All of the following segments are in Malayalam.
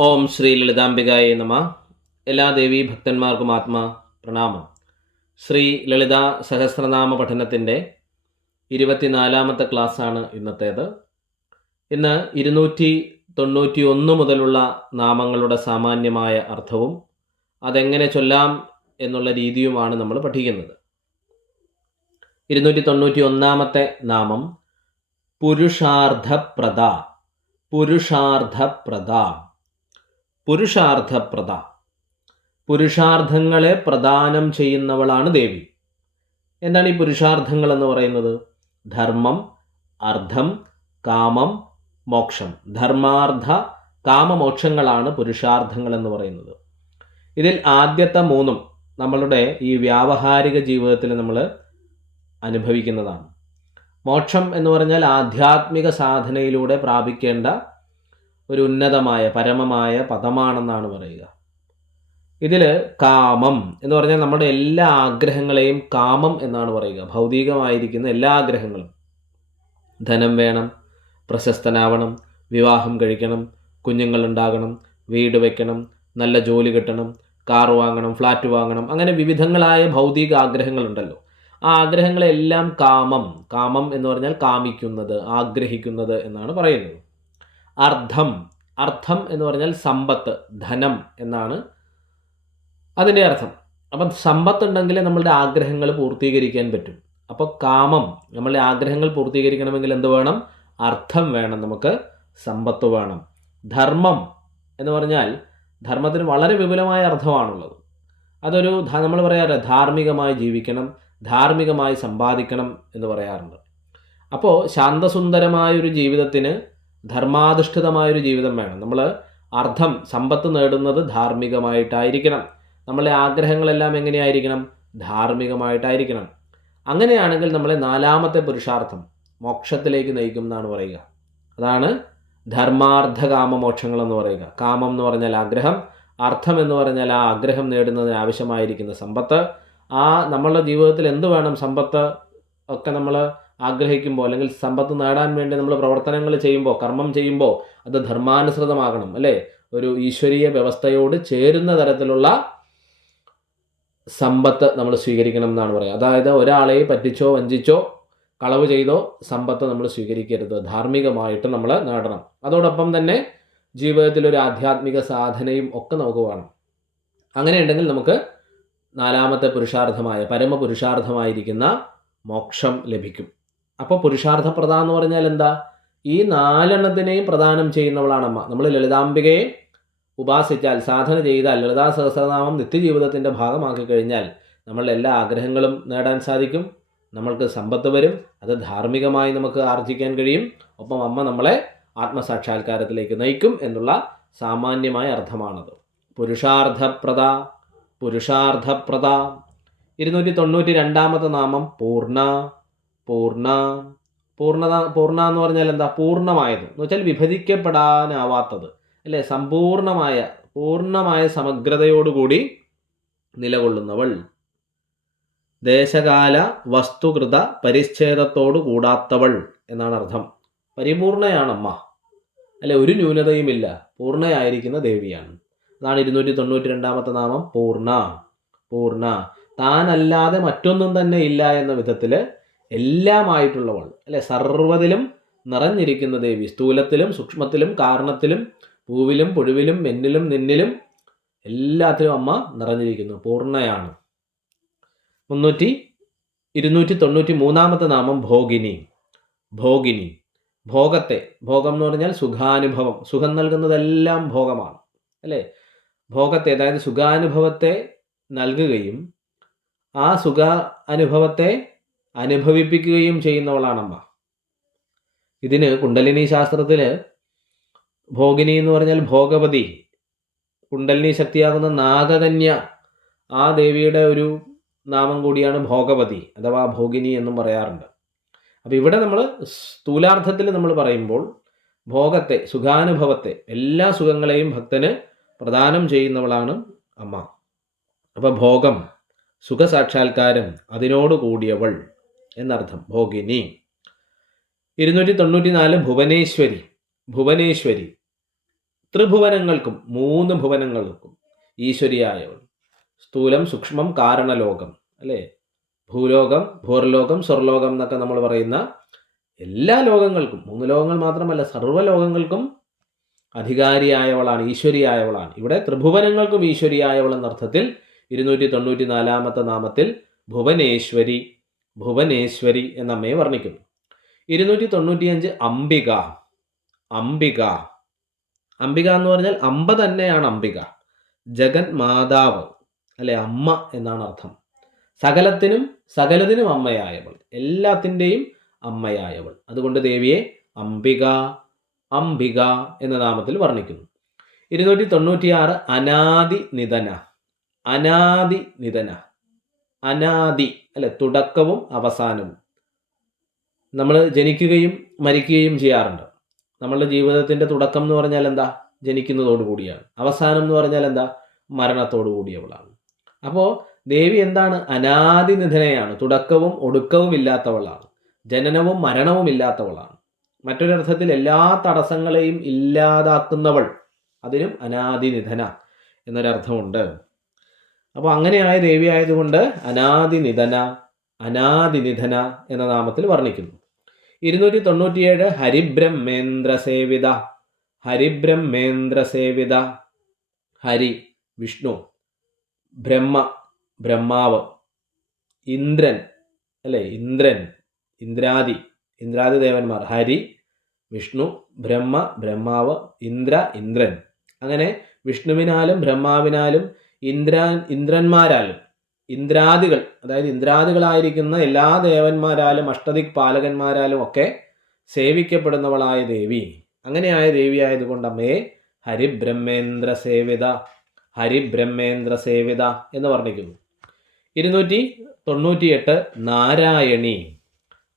ഓം ശ്രീ ലളിതാംബികായ നമ. എല്ലാ ദേവീ ഭക്തന്മാർക്കും ആത്മാ പ്രണാമം. ശ്രീ ലളിത സഹസ്രനാമ പഠനത്തിന്റെ ഇരുപത്തിനാലാമത്തെ ക്ലാസ്സാണ് ഇന്നത്തേത്. ഇന്ന് ഇരുന്നൂറ്റി തൊണ്ണൂറ്റി ഒന്ന് മുതലുള്ള നാമങ്ങളുടെ സാമാന്യമായ അർത്ഥവും അതെങ്ങനെ ചൊല്ലാം എന്നുള്ള രീതിയുമാണ് നമ്മൾ പഠിക്കുന്നത്. ഇരുന്നൂറ്റി തൊണ്ണൂറ്റി ഒന്നാമത്തെ നാമം പുരുഷാർത്ഥപ്രദ. പുരുഷാർത്ഥപ്രദ. പുരുഷാർത്ഥപ്രദ പുരുഷാർത്ഥങ്ങളെ പ്രദാനം ചെയ്യുന്നവളാണ് ദേവി. എന്താണ് ഈ പുരുഷാർത്ഥങ്ങൾ എന്ന് പറയുന്നത്? ധർമ്മം അർത്ഥം കാമം മോക്ഷം. ധർമാർത്ഥ കാമമോക്ഷങ്ങളാണ് പുരുഷാർത്ഥങ്ങൾ എന്ന് പറയുന്നത്. ഇതിൽ ആദ്യത്തെ മൂന്നും നമ്മളുടെ ഈ വ്യാവഹാരിക ജീവിതത്തിൽ നമ്മൾ അനുഭവിക്കുന്നതാണ്. മോക്ഷം എന്ന് പറഞ്ഞാൽ ആധ്യാത്മിക സാധനയിലൂടെ പ്രാപിക്കേണ്ട ഒരു ഉന്നതമായ പരമമായ പദമാണെന്നാണ് പറയുക. ഇതിൽ കാമം എന്ന് പറഞ്ഞാൽ നമ്മുടെ എല്ലാ ആഗ്രഹങ്ങളെയും കാമം എന്നാണ് പറയുക. ഭൗതികമായിരിക്കുന്ന എല്ലാ ആഗ്രഹങ്ങളും. ധനം വേണം പ്രശസ്തനാവണം വിവാഹം കഴിക്കണം കുഞ്ഞുങ്ങളുണ്ടാകണം വീട് വെക്കണം നല്ല ജോലി കിട്ടണം കാർ വാങ്ങണം ഫ്ലാറ്റ് വാങ്ങണം അങ്ങനെ വിവിധങ്ങളായ ഭൗതിക ആഗ്രഹങ്ങളുണ്ടല്ലോ. ആ ആഗ്രഹങ്ങളെല്ലാം കാമം. കാമം എന്ന് പറഞ്ഞാൽ കാമിക്കുന്നത് ആഗ്രഹിക്കുന്നത് എന്നാണ് പറയുന്നത്. അർത്ഥം അർത്ഥം എന്ന് പറഞ്ഞാൽ സമ്പത്ത് ധനം എന്നാണ് അതിന്റെ അർത്ഥം. അപ്പം സമ്പത്ത് ഉണ്ടെങ്കിൽ നമ്മളുടെ ആഗ്രഹങ്ങൾ പൂർത്തീകരിക്കാൻ പറ്റും. അപ്പോൾ കാമം നമ്മളുടെ ആഗ്രഹങ്ങൾ പൂർത്തീകരിക്കണമെങ്കിൽ എന്ത് വേണം? അർത്ഥം വേണം നമുക്ക് സമ്പത്ത് വേണം. ധർമ്മം എന്ന് പറഞ്ഞാൽ ധർമ്മത്തിന് വളരെ വിപുലമായ അർത്ഥമാണുള്ളത്. അതൊരു നമ്മൾ പറയാറ് ധാർമ്മികമായി ജീവിക്കണം ധാർമ്മികമായി സമ്പാദിക്കണം എന്ന് പറയാറുണ്ട്. അപ്പോൾ ശാന്തസുന്ദരമായൊരു ജീവിതത്തിന് ധർമാധിഷ്ഠിതമായൊരു ജീവിതം വേണം. നമ്മൾ അർത്ഥം സമ്പത്ത് നേടുന്നത് ധാർമ്മികമായിട്ടായിരിക്കണം. നമ്മളെ ആഗ്രഹങ്ങളെല്ലാം എങ്ങനെയായിരിക്കണം? ധാർമ്മികമായിട്ടായിരിക്കണം. അങ്ങനെയാണെങ്കിൽ നമ്മളെ നാലാമത്തെ പുരുഷാർത്ഥം മോക്ഷത്തിലേക്ക് നയിക്കും എന്നാണ് പറയുക. അതാണ് ധർമാർത്ഥ കാമമോക്ഷങ്ങൾ എന്ന് പറയുക. കാമം എന്ന് പറഞ്ഞാൽ ആഗ്രഹം അർത്ഥം എന്ന് പറഞ്ഞാൽ ആ ആഗ്രഹം നേടുന്നതിന് ആവശ്യമായിരിക്കുന്ന സമ്പത്ത്. ആ നമ്മളുടെ ജീവിതത്തിൽ എന്ത് വേണം സമ്പത്ത്? ഒക്കെ നമ്മൾ ആഗ്രഹിക്കുമ്പോൾ അല്ലെങ്കിൽ സമ്പത്ത് നേടാൻ വേണ്ടി നമ്മൾ പ്രവർത്തനങ്ങൾ ചെയ്യുമ്പോൾ കർമ്മം ചെയ്യുമ്പോൾ അത് ധർമാനുസൃതമാകണം അല്ലേ? ഒരു ഈശ്വരീയ വ്യവസ്ഥയോട് ചേരുന്ന തരത്തിലുള്ള സമ്പത്ത് നമ്മൾ സ്വീകരിക്കണം എന്നാണ് പറയുക. അതായത് ഒരാളെ പറ്റിച്ചോ വഞ്ചിച്ചോ കളവ് ചെയ്തോ സമ്പത്ത് നമ്മൾ സ്വീകരിക്കരുത്. ധാർമ്മികമായിട്ട് നമ്മൾ നേടണം. അതോടൊപ്പം തന്നെ ജീവിതത്തിൽ ഒരു ആധ്യാത്മിക സാധനയും ഒക്കെ നമുക്ക് വേണം. അങ്ങനെയുണ്ടെങ്കിൽ നമുക്ക് നാലാമത്തെ പുരുഷാർത്ഥമായ പരമപുരുഷാർത്ഥമായിരിക്കുന്ന മോക്ഷം ലഭിക്കും. അപ്പോൾ പുരുഷാർത്ഥപ്രദ എന്ന് പറഞ്ഞാൽ എന്താ? ഈ നാലെണ്ണത്തിനെയും പ്രദാനം ചെയ്യുന്നവളാണ് അമ്മ നമ്മൾ ലളിതാംബികയെ ഉപാസിച്ചാൽ സാധന ചെയ്താൽ ലളിതാ സഹസ്രനാമം നിത്യജീവിതത്തിന്റെ ഭാഗമാക്കി കഴിഞ്ഞാൽ നമ്മളുടെ എല്ലാ ആഗ്രഹങ്ങളും നേടാൻ സാധിക്കും. നമ്മൾക്ക് സമ്പത്ത് വരും. അത് ധാർമ്മികമായി നമുക്ക് ആർജിക്കാൻ കഴിയും. ഒപ്പം അമ്മ നമ്മളെ ആത്മസാക്ഷാത്കാരത്തിലേക്ക് നയിക്കും എന്നുള്ള സാമാന്യമായ അർത്ഥമാണത്. പുരുഷാർത്ഥപ്രദ പുരുഷാർത്ഥപ്രദ. ഇരുന്നൂറ്റി തൊണ്ണൂറ്റി രണ്ടാമത്തെ നാമം പൂർണ. പൂർണ പൂർണത പൂർണ എന്ന് പറഞ്ഞാൽ എന്താ? പൂർണമായത്. എന്ന് വെച്ചാൽ വിഭജിക്കപ്പെടാനാവാത്തത്. അല്ലേ? സമ്പൂർണമായ പൂർണമായ സമഗ്രതയോടുകൂടി നിലകൊള്ളുന്നവൾ. ദേശകാല വസ്തുകൃത പരിച്ഛേദത്തോടു കൂടാത്തവൾ എന്നാണ് അർത്ഥം. പരിപൂർണയാണമ്മ. അല്ലെ? ഒരു ന്യൂനതയുമില്ല. പൂർണയായിരിക്കുന്ന ദേവിയാണ്. അതാണ് ഇരുന്നൂറ്റി തൊണ്ണൂറ്റി രണ്ടാമത്തെ നാമം പൂർണ. പൂർണ. താനല്ലാതെ മറ്റൊന്നും തന്നെ ഇല്ല എന്ന വിധത്തിൽ എല്ലാമായിട്ടുള്ളവൾ അല്ലെ? സർവതിലും നിറഞ്ഞിരിക്കുന്ന ദേവി സ്ഥൂലത്തിലും സൂക്ഷ്മത്തിലും കാരണത്തിലും പൂവിലും പുഴുവിലും മെന്നിലും നിന്നിലും എല്ലാത്തിലും അമ്മ നിറഞ്ഞിരിക്കുന്നു പൂർണയാണ്. മുന്നൂറ്റി ഇരുന്നൂറ്റി തൊണ്ണൂറ്റി മൂന്നാമത്തെ നാമം ഭോഗിനി. ഭോഗിനി. ഭോഗത്തെ. ഭോഗം എന്ന് പറഞ്ഞാൽ സുഖാനുഭവം. സുഖം നൽകുന്നതെല്ലാം ഭോഗമാണ് അല്ലേ? ഭോഗത്തെ അതായത് സുഖാനുഭവത്തെ നൽകുകയും ആ സുഖ അനുഭവത്തെ അനുഭവിപ്പിക്കുകയും ചെയ്യുന്നവളാണമ്മ. ഇതിന് കുണ്ടലിനി ശാസ്ത്രത്തിൽ ഭോഗിനി എന്ന് പറഞ്ഞാൽ ഭോഗവതി കുണ്ടലിനി ശക്തിയാകുന്ന നാഗകന്യ ആ ദേവിയുടെ ഒരു നാമം കൂടിയാണ് ഭോഗവതി അഥവാ ഭോഗിനി എന്നും പറയാറുണ്ട്. അപ്പോൾ ഇവിടെ നമ്മൾ സ്ഥൂലാർത്ഥത്തിൽ നമ്മൾ പറയുമ്പോൾ ഭോഗത്തെ സുഖാനുഭവത്തെ എല്ലാ സുഖങ്ങളെയും ഭക്തന് പ്രദാനം ചെയ്യുന്നവളാണ് അമ്മ. അപ്പോൾ ഭോഗം സുഖസാക്ഷാത്കാരം അതിനോട് കൂടിയവൾ. എന്നർത്ഥം. ഭോഗിനി. ഇരുന്നൂറ്റി തൊണ്ണൂറ്റി നാല് ഭുവനേശ്വരി. ഭുവനേശ്വരി. ത്രിഭുവനങ്ങൾക്കും മൂന്ന് ഭുവനങ്ങൾക്കും ഈശ്വരിയായവൾ. സ്ഥൂലം സൂക്ഷ്മം കാരണലോകം. അല്ലേ? ഭൂലോകം ഭൂർലോകം സ്വർലോകം എന്നൊക്കെ നമ്മൾ പറയുന്ന എല്ലാ ലോകങ്ങൾക്കും മൂന്ന് ലോകങ്ങൾ മാത്രമല്ല സർവലോകങ്ങൾക്കും അധികാരിയായവളാണ് ഈശ്വരിയായവളാണ്. ഇവിടെ ത്രിഭുവനങ്ങൾക്കും ഈശ്വരിയായവൾ എന്നർത്ഥത്തിൽ ഇരുന്നൂറ്റി തൊണ്ണൂറ്റി നാലാമത്തെ നാമത്തിൽ ഭുവനേശ്വരി ഭുവനേശ്വരി എന്ന അമ്മയെ വർണിക്കുന്നു ഇരുന്നൂറ്റി തൊണ്ണൂറ്റിയഞ്ച് അംബിക. അംബിക. അംബിക എന്ന് പറഞ്ഞാൽ അമ്പ തന്നെയാണ് അംബിക. ജഗൻ മാതാവ് അല്ലെ അമ്മ എന്നാണ് അർത്ഥം. സകലത്തിനും സകലത്തിനും അമ്മയായവൾ. എല്ലാത്തിന്റെയും അമ്മയായവൾ. അതുകൊണ്ട് ദേവിയെ അംബിക അംബിക എന്ന നാമത്തിൽ വർണിക്കുന്നു. ഇരുന്നൂറ്റി തൊണ്ണൂറ്റിയാറ് അനാദി നിധന അനാദി നിധന അനാദി അല്ലെ തുടക്കവും അവസാനവും. നമ്മൾ ജനിക്കുകയും മരിക്കുകയും ചെയ്യാറുണ്ട്. നമ്മളുടെ ജീവിതത്തിന്റെ തുടക്കം എന്ന് പറഞ്ഞാൽ എന്താ? ജനിക്കുന്നതോടു കൂടിയാണ്. അവസാനം എന്ന് പറഞ്ഞാൽ എന്താ? മരണത്തോടു കൂടിയവളാണ്. അപ്പോൾ ദേവി എന്താണ്? അനാദി നിധനയാണ് തുടക്കവും ഒടുക്കവും ഇല്ലാത്തവളാണ്. ജനനവും മരണവും ഇല്ലാത്തവളാണ്. മറ്റൊരർത്ഥത്തിൽ എല്ലാ തടസ്സങ്ങളെയും ഇല്ലാതാക്കുന്നവൾ അതിനും അനാദി നിധന എന്നൊരർത്ഥമുണ്ട്. അപ്പോൾ അങ്ങനെയായ ദേവി ആയതുകൊണ്ട് അനാദിനിധന അനാദിനിധന അനാദി നിധന എന്ന നാമത്തിൽ വർണിക്കുന്നു. ഇരുന്നൂറ്റി തൊണ്ണൂറ്റിയേഴ് ഹരിബ്രഹ്മേന്ദ്ര സേവിത ഹരിബ്രഹ്മേന്ദ്ര സേവിത ഹരി വിഷ്ണു ബ്രഹ്മ ബ്രഹ്മാവ് ഇന്ദ്രൻ അല്ലേ? ഇന്ദ്രൻ ഇന്ദ്രാദി ഇന്ദ്രാദി ദേവന്മാർ ഹരി വിഷ്ണു ബ്രഹ്മ ബ്രഹ്മാവ് ഇന്ദ്ര ഇന്ദ്രൻ. അങ്ങനെ വിഷ്ണുവിനാലും ബ്രഹ്മാവിനാലും ഇന്ദ്രാ ഇന്ദ്രന്മാരാലും ഇന്ദ്രാദികൾ അതായത് ഇന്ദ്രാദികളായിരിക്കുന്ന എല്ലാ ദേവന്മാരാലും അഷ്ടദിക് പാലകന്മാരാലും ഒക്കെ സേവിക്കപ്പെടുന്നവളായ ദേവി. അങ്ങനെയായ ദേവിയായതുകൊണ്ട് അമ്മയെ ഹരിബ്രഹ്മേന്ദ്ര സേവിത ഹരിബ്രഹ്മേന്ദ്ര സേവിത എന്ന് വർണിക്കുന്നു. ഇരുന്നൂറ്റി തൊണ്ണൂറ്റിയെട്ട് നാരായണി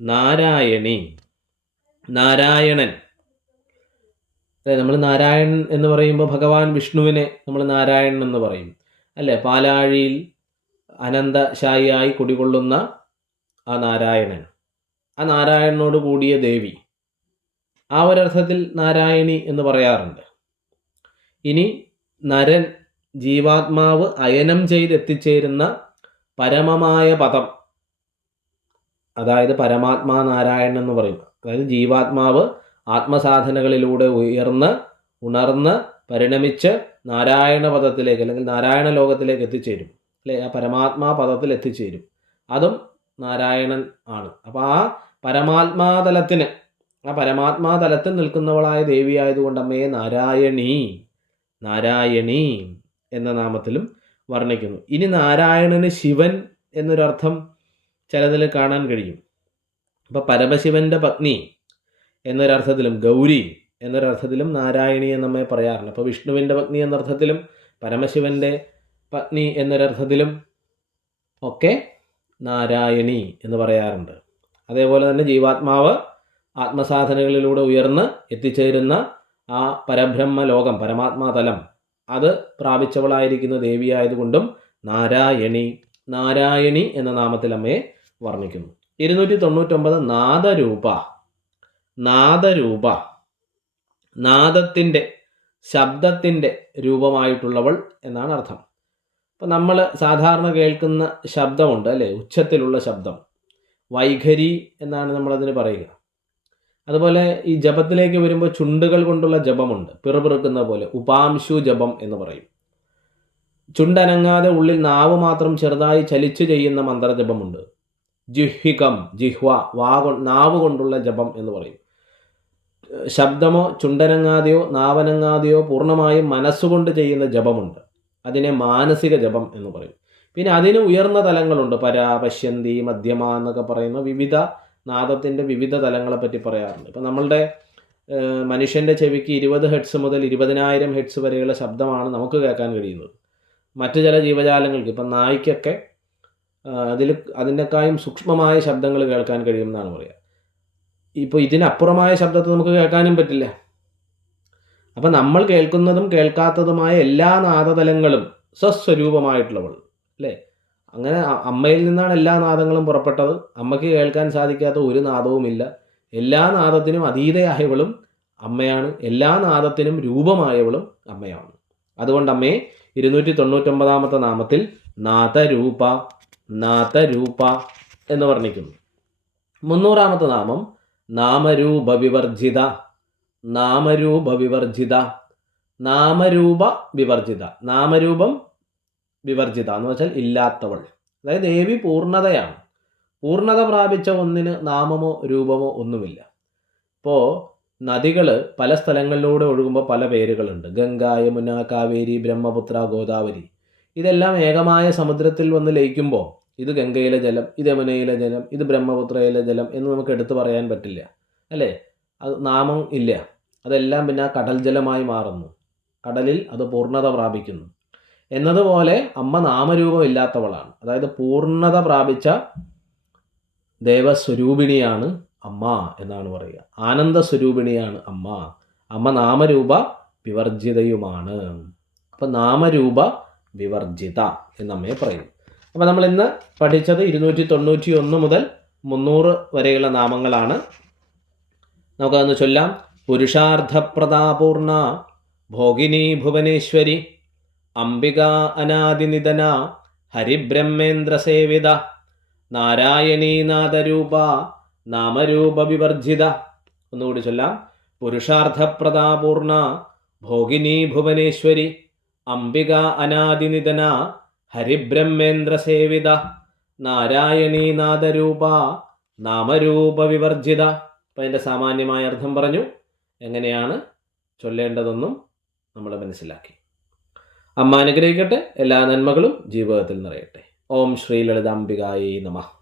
നാരായണി നാരായണൻ. അതെ നമ്മൾ നാരായണൻ എന്ന് പറയുമ്പോൾ ഭഗവാൻ വിഷ്ണുവിനെ നമ്മൾ നാരായണൻ എന്ന് പറയും. അല്ലേ? പാലാഴിയിൽ അനന്തശായിയായി കുടികൊള്ളുന്ന ആ നാരായണൻ. ആ നാരായണനോട് കൂടിയ ദേവി. ആ ഒരർത്ഥത്തിൽ നാരായണി എന്ന് പറയാറുണ്ട്. ഇനി നരൻ ജീവാത്മാവ് അയനം ചെയ്തെത്തിച്ചേരുന്ന പരമമായ പദം. അതായത് പരമാത്മാ നാരായണൻ എന്ന് പറയും അതായത് ജീവാത്മാവ് ആത്മസാധനകളിലൂടെ ഉയർന്ന് ഉണർന്ന് പരിണമിച്ച് നാരായണ പദത്തിലേക്ക് അല്ലെങ്കിൽ നാരായണ ലോകത്തിലേക്ക് എത്തിച്ചേരും. അല്ലെ? ആ പരമാത്മാ പദത്തിൽ എത്തിച്ചേരും. അതും നാരായണൻ ആണ്. അപ്പോൾ ആ പരമാത്മാതലത്തിന് ആ പരമാത്മാതലത്തിൽ നിൽക്കുന്നവളായ ദേവി ദേവിയായതുകൊണ്ട് അമ്മയെ നാരായണി നാരായണി എന്ന നാമത്തിലും വർണിക്കുന്നു. ഇനി നാരായണന് ശിവൻ എന്നൊരർത്ഥം ചിലതിൽ കാണാൻ കഴിയും. അപ്പോൾ പരമശിവന്റെ പത്നി എന്നൊരർത്ഥത്തിലും ഗൗരി എന്നൊരർത്ഥത്തിലും നാരായണി എന്ന് നമ്മെ പറയാറുണ്ട്. അപ്പോൾ വിഷ്ണുവിന്റെ പത്നി എന്നർത്ഥത്തിലും പരമശിവന്റെ പത്നി എന്നൊരർത്ഥത്തിലും ഒക്കെ നാരായണി എന്ന് പറയാറുണ്ട്. അതേപോലെ തന്നെ ജീവാത്മാവ് ആത്മസാധനകളിലൂടെ ഉയർന്ന് എത്തിച്ചേരുന്ന ആ പരബ്രഹ്മ ലോകം പരമാത്മാതലം അത് പ്രാപിച്ചവളായിരിക്കുന്ന ദേവിയായതുകൊണ്ടും നാരായണി നാരായണി എന്ന നാമത്തിൽ അമ്മയെ വർണിക്കുന്നു. ഇരുന്നൂറ്റി തൊണ്ണൂറ്റൊമ്പത് നാദരൂപ നാദരൂപ. നാദത്തിന്റെ ശബ്ദത്തിന്റെ രൂപമായിട്ടുള്ളവൾ എന്നാണ് അർത്ഥം. അപ്പം നമ്മൾ സാധാരണ കേൾക്കുന്ന ശബ്ദമുണ്ട് അല്ലേ? ഉച്ചത്തിലുള്ള ശബ്ദം. വൈഖരി എന്നാണ് നമ്മളതിന് പറയുക. അതുപോലെ ഈ ജപത്തിലേക്ക് വരുമ്പോൾ ചുണ്ടുകൾ കൊണ്ടുള്ള ജപമുണ്ട്. പിറുപിറുക്കുന്ന പോലെ ഉപാംശു ജപം എന്ന് പറയും. ചുണ്ടനങ്ങാതെ ഉള്ളിൽ നാവ് മാത്രം ചെറുതായി ചലിച്ചു ചെയ്യുന്ന മന്ത്രജപമുണ്ട്. ജിഹ്വികം ജിഹ്വ വാ നാവ് കൊണ്ടുള്ള ജപം എന്ന് പറയും. ശബ്ദമോ ചുണ്ടനങ്ങാതെയോ നാവനങ്ങാതെയോ പൂർണമായും മനസ്സുകൊണ്ട് ചെയ്യുന്ന ജപമുണ്ട്. അതിനെ മാനസിക ജപം എന്ന് പറയും. പിന്നെ അതിന് ഉയർന്ന തലങ്ങളുണ്ട്. പരാ പശ്യന്തി മധ്യമ എന്നൊക്കെ പറയുന്ന വിവിധ നാദത്തിന്റെ വിവിധ തലങ്ങളെ പറ്റി പറയാറുണ്ട്. ഇപ്പം നമ്മളുടെ മനുഷ്യന്റെ ചെവിക്ക് ഇരുപത് ഹെഡ്സ് മുതൽ ഇരുപതിനായിരം ഹെഡ്സ് വരെയുള്ള ശബ്ദമാണ് നമുക്ക് കേൾക്കാൻ കഴിയുന്നത്. മറ്റു ചില ജീവജാലങ്ങൾക്ക് ഇപ്പം നായ്ക്കൊക്കെ അതിൽ അതിന്റെക്കായും സൂക്ഷ്മമായ ശബ്ദങ്ങൾ കേൾക്കാൻ കഴിയുമെന്നാണ് പറയുക ഇപ്പോൾ ഇതിനപ്പുറമായ ശബ്ദത്തെ നമുക്ക് കേൾക്കാനും പറ്റില്ല. അപ്പം നമ്മൾ കേൾക്കുന്നതും കേൾക്കാത്തതുമായ എല്ലാ നാദതലങ്ങളും സ്വസ്വരൂപമായിട്ടുള്ളവൾ അല്ലേ? അങ്ങനെ അമ്മയിൽ നിന്നാണ് എല്ലാ നാദങ്ങളും പുറപ്പെട്ടത്. അമ്മയ്ക്ക് കേൾക്കാൻ സാധിക്കാത്ത ഒരു നാദവുമില്ല എല്ലാ നാദത്തിനും അതീതയായവളും അമ്മയാണ്. എല്ലാ നാദത്തിനും രൂപമായവളും അമ്മയാണ്. അതുകൊണ്ട് അമ്മയെ ഇരുന്നൂറ്റി തൊണ്ണൂറ്റൊമ്പതാമത്തെ നാമത്തിൽ നാഥരൂപ നാഥരൂപ എന്ന് വർണിക്കുന്നു. മുന്നൂറാമത്തെ നാമം നാമരൂപ വിവർജിത നാമരൂപ വിവർജിത നാമരൂപ വിവർജിത നാമരൂപം വിവർജിത എന്ന് വെച്ചാൽ ഇല്ലാത്തവൾ. അതായത് ദേവി പൂർണതയാണ്. പൂർണത പ്രാപിച്ച ഒന്നിന് നാമമോ രൂപമോ ഒന്നുമില്ല. ഇപ്പോൾ നദികൾ പല സ്ഥലങ്ങളിലൂടെ ഒഴുകുമ്പോൾ പല പേരുകളുണ്ട്. ഗംഗ യമുന കാവേരി ബ്രഹ്മപുത്ര ഗോദാവരി. ഇതെല്ലാം ഏകമായ സമുദ്രത്തിൽ വന്ന് ലയിക്കുമ്പോൾ ഇത് ഗംഗയിലെ ജലം ഇത് യമുനയിലെ ജലം ഇത് ബ്രഹ്മപുത്രയിലെ ജലം എന്ന് നമുക്ക് എടുത്തു പറയാൻ പറ്റില്ല. അല്ലേ? അത് നാമം ഇല്ല. അതെല്ലാം പിന്നെ കടൽ ജലമായി മാറുന്നു. കടലിൽ അത് പൂർണത പ്രാപിക്കുന്നു. എന്നതുപോലെ അമ്മ നാമരൂപം ഇല്ലാത്തവളാണ് അതായത് പൂർണത പ്രാപിച്ച ദേവസ്വരൂപിണിയാണ് അമ്മ എന്നാണ് പറയുക. ആനന്ദ സ്വരൂപിണിയാണ് അമ്മ. അമ്മ നാമരൂപ വിവർജിതയുമാണ്. അപ്പം നാമരൂപ വിവർജിത എന്നമ്മയെ പറയുന്നു. അപ്പം നമ്മൾ ഇന്ന് പഠിച്ചത് ഇരുന്നൂറ്റി തൊണ്ണൂറ്റി ഒന്ന് മുതൽ മുന്നൂറ് വരെയുള്ള നാമങ്ങളാണ്. നമുക്കതൊന്ന് ചൊല്ലാം. പുരുഷാർത്ഥപ്രതാപൂർണ ഭോഗിനി ഭുവനേശ്വരി അംബിക അനാദിനിധന ഹരിബ്രഹ്മേന്ദ്ര സേവിത നാരായണീ നാദരൂപ നാമരൂപ വിവർജിത. ഒന്നുകൂടി ചൊല്ലാം. പുരുഷാർത്ഥപ്രതാപൂർണ ഭോഗിനി ഭുവനേശ്വരി അംബിക അനാദിനിധന ഹരിബ്രഹ്മേന്ദ്ര നാരായണീനാഥരൂപ നാമരൂപവിവർജിത. അപ്പം അതിന്റെ സാമാന്യമായ അർത്ഥം പറഞ്ഞു. എങ്ങനെയാണ് ചൊല്ലേണ്ടതെന്നും നമ്മൾ മനസ്സിലാക്കി. അമ്മ അനുഗ്രഹിക്കട്ടെ. എല്ലാ നന്മകളും ജീവിതത്തിൽ നിറയട്ടെ. ഓം ശ്രീ ലളിതാംബികായി നമഃ.